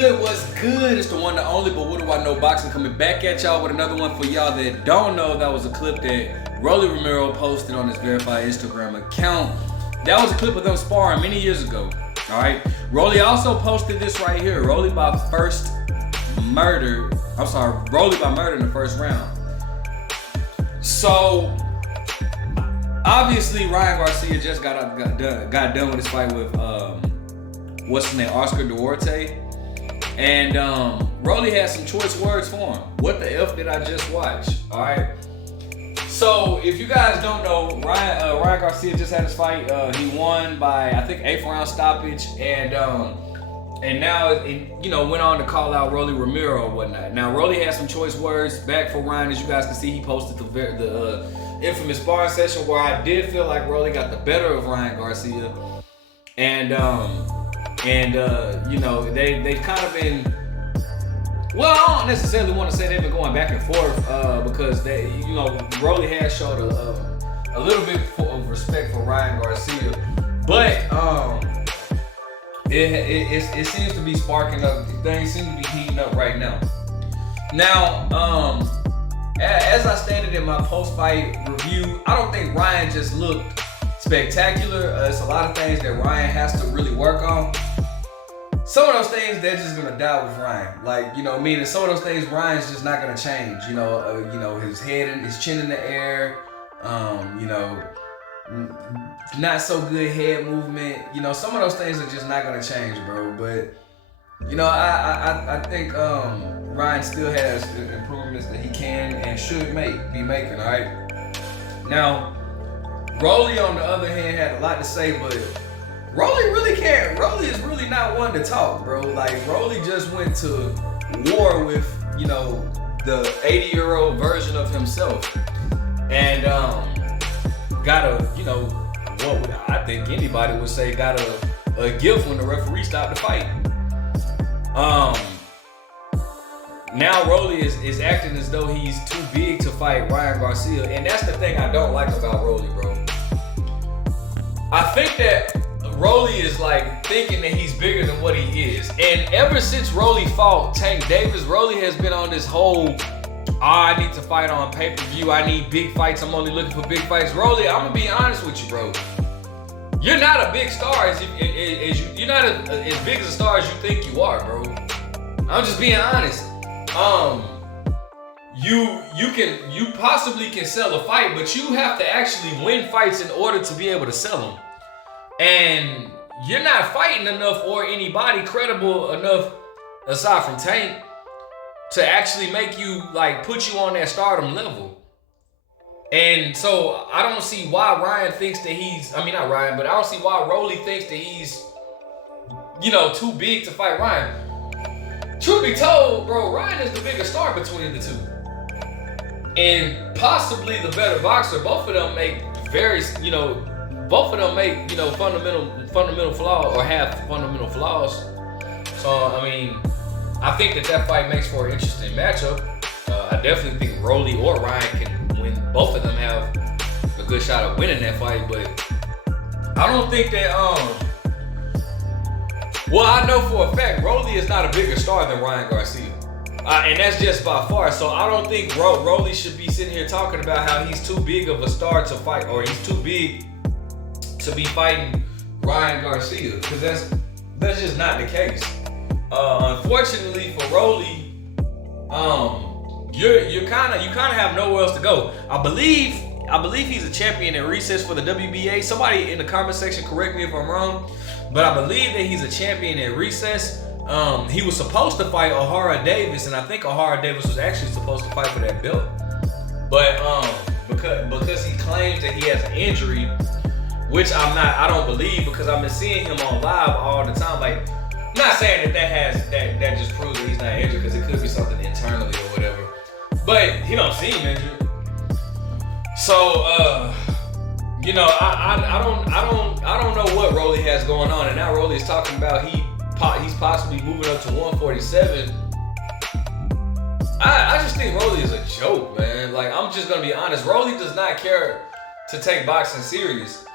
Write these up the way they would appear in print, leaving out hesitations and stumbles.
good? What's good? It's the one, the only, but what do I know? Boxing coming back at y'all with another one for y'all that don't know. That was a clip that Romero posted on his verified Instagram account. That was a clip of them sparring many years ago. All right. Rolly also posted this right here. Rolly by murder in the first round. So obviously Ryan Garcia just got done with his fight with what's his name, Oscar Duarte. And Rolly had some choice words for him. What the F did I just watch? All right. So if you guys don't know, Ryan Garcia just had his fight. He won by, I think, 8th round stoppage, and now went on to call out Rolly Romero and whatnot. Now Rolly had some choice words back for Ryan. As you guys can see, he posted the infamous sparring session where I did feel like Rolly got the better of Ryan Garcia, and they've kind of been. Well, I don't necessarily want to say they've been going back and forth because Rolly has showed a little bit of respect for Ryan Garcia, but it seems to be sparking up. Things seem to be heating up right now. Now, as I stated in my post-fight review, I don't think Ryan just looked spectacular. It's a lot of things that Ryan has to really work on. Some of those things, they're just gonna die with Ryan. Meaning some of those things Ryan's just not gonna change. His head and his chin in the air, not so good head movement. Some of those things are just not gonna change, bro. But I think Ryan still has improvements that he can and should be making. All right. Now, Rolly on the other hand had a lot to say, but Rolly really can't. Rolly is really not one to talk, bro. Like, Rolly just went to war with, the 80-year-old version of himself. And got what I think anybody would say, got a gift when the referee stopped the fight. Now Rolly is acting as though he's too big to fight Ryan Garcia. And that's the thing I don't like about Rolly, bro. I think that Rolly is like thinking that he's bigger than what he is. And ever since Rolly fought Tank Davis, Rolly has been on this whole, I need to fight on pay-per-view. I need big fights. I'm only looking for big fights. Rolly, I'm gonna be honest with you, bro. You're not a big star you're not as big as a star as you think you are, bro. I'm just being honest. You possibly can sell a fight, but you have to actually win fights in order to be able to sell them. And you're not fighting enough or anybody credible enough, aside from Tank, to actually make you, put you on that stardom level. And so I don't see why Ryan thinks that not Ryan, but I don't see why Rolly thinks that he's, too big to fight Ryan. Truth be told, bro, Ryan is the bigger star between the two. And possibly the better boxer. Both of them make fundamental flaws or have fundamental flaws. So, I think that fight makes for an interesting matchup. I definitely think Rolly or Ryan can win. Both of them have a good shot of winning that fight, but I don't think that, I know for a fact Rolly is not a bigger star than Ryan Garcia. And that's just by far. So I don't think Rolly should be sitting here talking about how he's too big of a star to fight, or he's too big to be fighting Ryan Garcia, because that's just not the case. Unfortunately for Rolly, you kind of have nowhere else to go. I believe he's a champion at recess for the WBA. Somebody in the comment section correct me if I'm wrong, but I believe that he's a champion at recess. He was supposed to fight O'Hara Davis, and I think O'Hara Davis was actually supposed to fight for that belt. But because he claims that he has an injury, which I don't believe, because I've been seeing him on live all the time. I'm not saying that just proves that he's not injured, because it could be something internally or whatever. But he don't seem injured. So I don't know what Rolly has going on, and now Rolly is talking about he's possibly moving up to 147. I just think Rolly is a joke, man. I'm just gonna be honest. Rolly does not care to take boxing serious.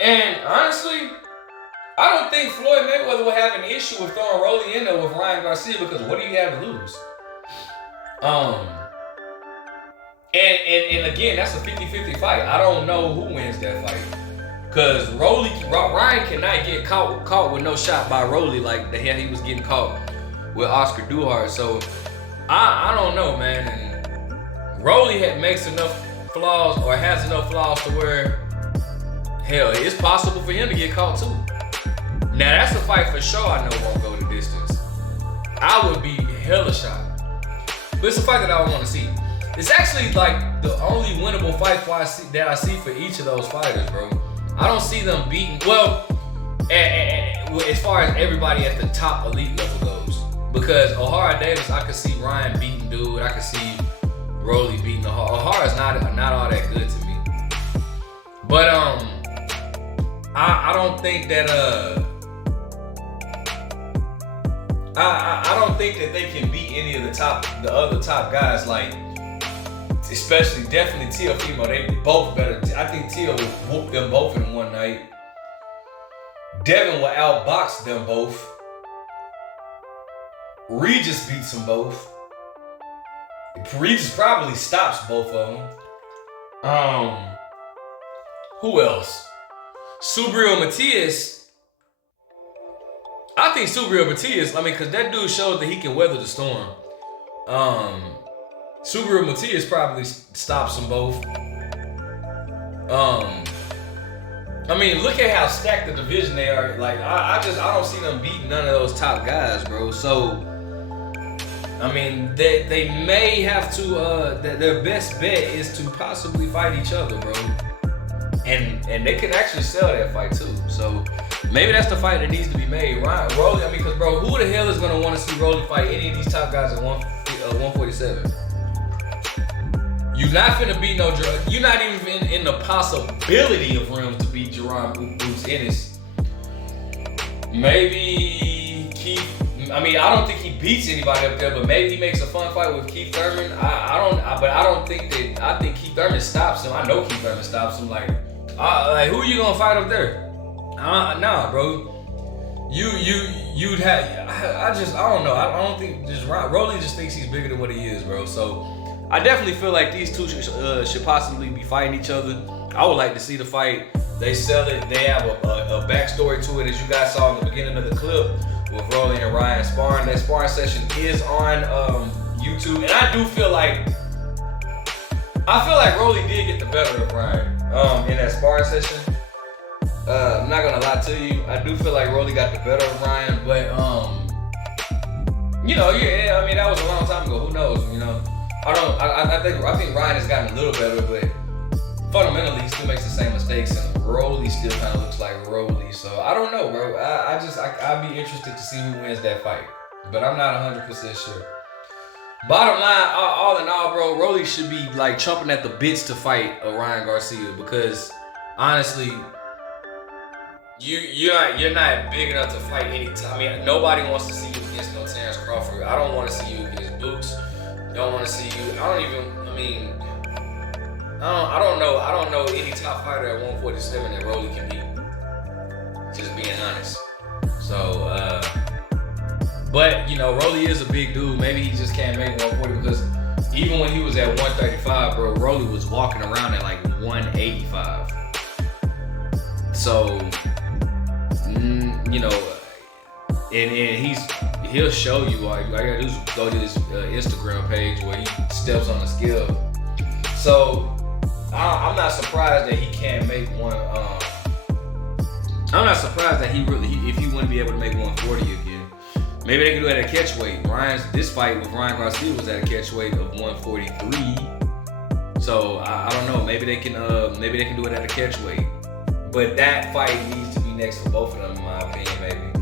And honestly, I don't think Floyd Mayweather will have an issue with throwing Rolly in there with Ryan Garcia because what do you have to lose? And again, that's a 50-50 fight. I don't know who wins that fight. Cause Ryan cannot get caught with no shot by Rolly like the hell he was getting caught with Oscar Duhart. So I don't know, man. And Rolly makes enough flaws or has enough flaws to where hell, it's possible for him to get caught too. Now that's a fight for sure I know won't go the distance. I would be hella shocked. But it's a fight that I want to see. It's actually like the only winnable fight that I see for each of those fighters, bro. I don't see them beating, well, as far as everybody at the top elite level goes. Because O'Hara Davis, I could see Ryan beating dude. I could see Rolly beating O'Hara. O'Hara's not all that good to me. But I don't think that I don't think that they can beat any of the other top guys, like especially definitely Teofimo. They both better. I think Teo will whoop them both in one night. Devin will outbox them both. Regis beats them both. Regis probably stops both of them. Who else? Subriel Matias. I think Subriel Matias, because that dude showed that he can weather the storm. Subriel Matias probably stops them both. Look at how stacked the division they are. Like, I don't see them beating none of those top guys, bro. So, they may have to, their best bet is to possibly fight each other, bro. And they can actually sell that fight too. So maybe that's the fight that needs to be made. Rolly, because bro, who the hell is gonna want to see Rolly fight any of these top guys at 147? You're not finna beat no drug. You're not even in the possibility of room to beat Jerome Bruce Ennis. Maybe Keith. I don't think he beats anybody up there, but maybe he makes a fun fight with Keith Thurman. I think Keith Thurman stops him. I know Keith Thurman stops him. Like who are you gonna fight up there? Nah, bro. You'd have. I don't know. I don't think Rolly just thinks he's bigger than what he is, bro. So I definitely feel like these two should possibly be fighting each other. I would like to see the fight. They sell it. They have a backstory to it, as you guys saw in the beginning of the clip with Rolly and Ryan sparring. That sparring session is on YouTube, and I feel like Rolly did get the better of Ryan in that sparring session. I'm not gonna lie to you. I do feel like Rolly got the better of Ryan, but that was a long time ago. Who knows? I think Ryan has gotten a little better, but fundamentally he still makes the same mistakes, and Rolly still kind of looks like Rolly. So I don't know, bro. I'd be interested to see who wins that fight, but I'm not 100% sure. Bottom line, all in all, bro, Rolly should be like chomping at the bits to fight Ryan Garcia, because honestly, you're not big enough to fight any time. Nobody wants to see you against no Terrence Crawford. I don't want to see you against Boots. Don't want to see you. I don't know any top fighter at 147 that Rolly can beat. Just being honest. So, but Rolly is a big dude. Maybe he just can't make 140, because even when he was at 135, bro, Rolly was walking around at like 185. So, and he'll show you. All you gotta do is go to his Instagram page where he steps on the scale. So I'm not surprised that he can't make one. I'm not surprised that if he wouldn't be able to make 140 again. Maybe they can do it at a catch weight. This fight with Ryan Garcia was at a catch weight of 143. So I don't know. Maybe they can do it at a catch weight. But that fight needs to be next for both of them, in my opinion.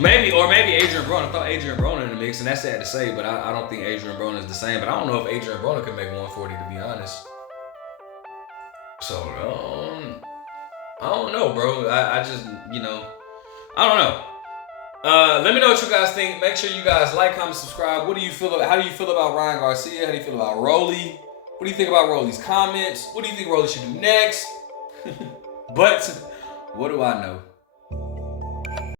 Maybe Adrian Broner. I thought Adrian Broner in the mix, and that's sad to say, but I don't think Adrian Broner is the same. But I don't know if Adrian Broner can make 140, to be honest. So I don't know, bro. I just I don't know. Let me know what you guys think. Make sure you guys like, comment, subscribe. How do you feel about Ryan Garcia? How do you feel about Rolly? What do you think about Rolly's comments? What do you think Rolly should do next? But what do I know?